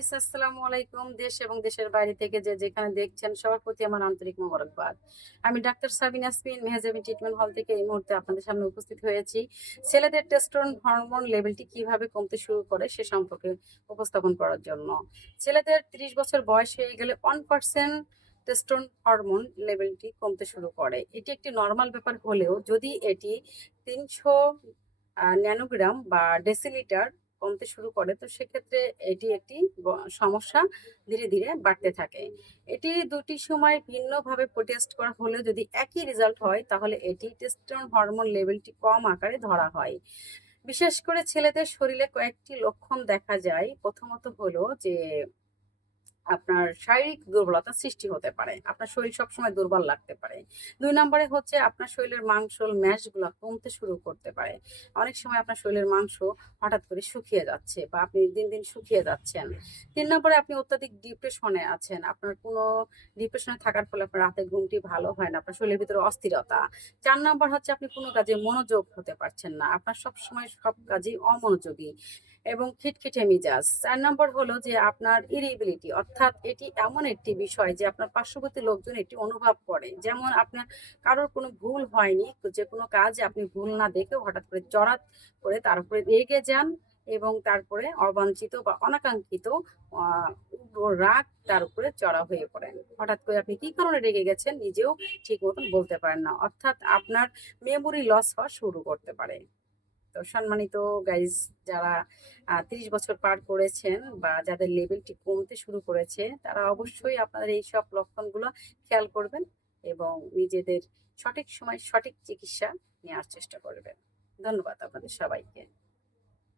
আসসালামু আলাইকুম। দেশ এবং দেশের বাইরে থেকে যে যেখানে দেখছেন সবার প্রতি আমার আন্তরিক মোবারকবাদ। আমি ডাক্তার সাবিনা ইয়াসমিন মেহজাবি ট্রিটমেন্ট হল থেকে এই মুহূর্তে আপনাদের সামনে উপস্থিত হয়েছি। ছেলেদের টেস্টোস্টেরন হরমোন লেভেলটি কিভাবে কমতে শুরু করে সে সম্পর্কে উপস্থাপন করার জন্য। ছেলেদের ৩০ বছর বয়স হয়ে গেলে 1% টেস্টোস্টেরন হরমোন লেভেলটি কমতে শুরু করে। এটি একটি নরমাল ব্যাপার হলেও যদি এটি ৩০০ ন্যানোগ্রাম বা ডেসিলিটার কমতে শুরু করে তো সেক্ষেত্রে এটি একটি সমস্যা ধীরে ধীরে বাড়তে থাকে। এটি দুটি সময় ভিন্নভাবে টেস্ট করা হলে যদি একই রেজাল্ট হয় তাহলে এটি টেস্টোস্টেরন হরমোন লেভেলটি কম আকারে ধরা হয়। বিশেষ করে ছেলেদের শরীরে কয়েকটি লক্ষণ দেখা যায়। প্রথমত হলো যে আপনার শারীরিক দুর্বলতা সৃষ্টি হতে পারে। আপনার শরীর সবসময় দুর্বল লাগতে পারে। ২ নম্বরে হচ্ছে আপনার শরীরের ম্যাশগুলা কমতে শুরু করতে পারে। অনেক সময় আপনার শরীরের মাংস হঠাৎ করে শুকিয়ে যাচ্ছে বা আপনি দিন, দিন শুকিয়ে যাচ্ছেন। ৩ নম্বরে আপনি অত্যাধিক ডিপ্রেশনে আছেন। আপনার কোনো ডিপ্রেশনে থাকার ফলে আপনার রাতের ঘুমটি ভালো হয় না। আপনার শরীরের ভিতরে অস্থিরতা। ৪ নাম্বার হচ্ছে আপনি কোনো কাজে মনোযোগ হতে পারছেন না। আপনার সবসময় সব কাজেই অমনোযোগী এবং খিটখিটে মেজাজ। ৪ নম্বর হলো যে আপনার ইরিবিলিটি অর্থাৎ এটি এমন একটি বিষয় যে আপনার পার্শ্ববর্তী লোকজন এটি অনুভব করে। যেমন আপনার কারোর কোনো ভুল হয়নি, যেকোনো কাজে আপনি ভুল না দেখেও হঠাৎ করে চড়াৎ করে তার উপরে রেগে যান এবং তারপরে অবাঞ্ছিত বা অনাকাঙ্ক্ষিত আ উগ্র রাগ তার উপরে চড়া হয়ে পড়েন। হঠাৎ করে আপনি কি কারণে রেগে গেছেন নিজেও ঠিক মতন বলতে পারেন না। অর্থাৎ আপনার মেমোরি লস হওয়া শুরু করতে পারে। তো সম্মানিত গাইজ যারা ৩০ বছর পার করেছেন বা যাদের লেভেলটি কমতে শুরু করেছে তারা অবশ্যই আপনাদের এইসব লক্ষণগুলো খেয়াল করবেন এবং নিজেদের সঠিক সময় সঠিক চিকিৎসা নেওয়ার চেষ্টা করবেন। ধন্যবাদ আপনাদের সবাইকে।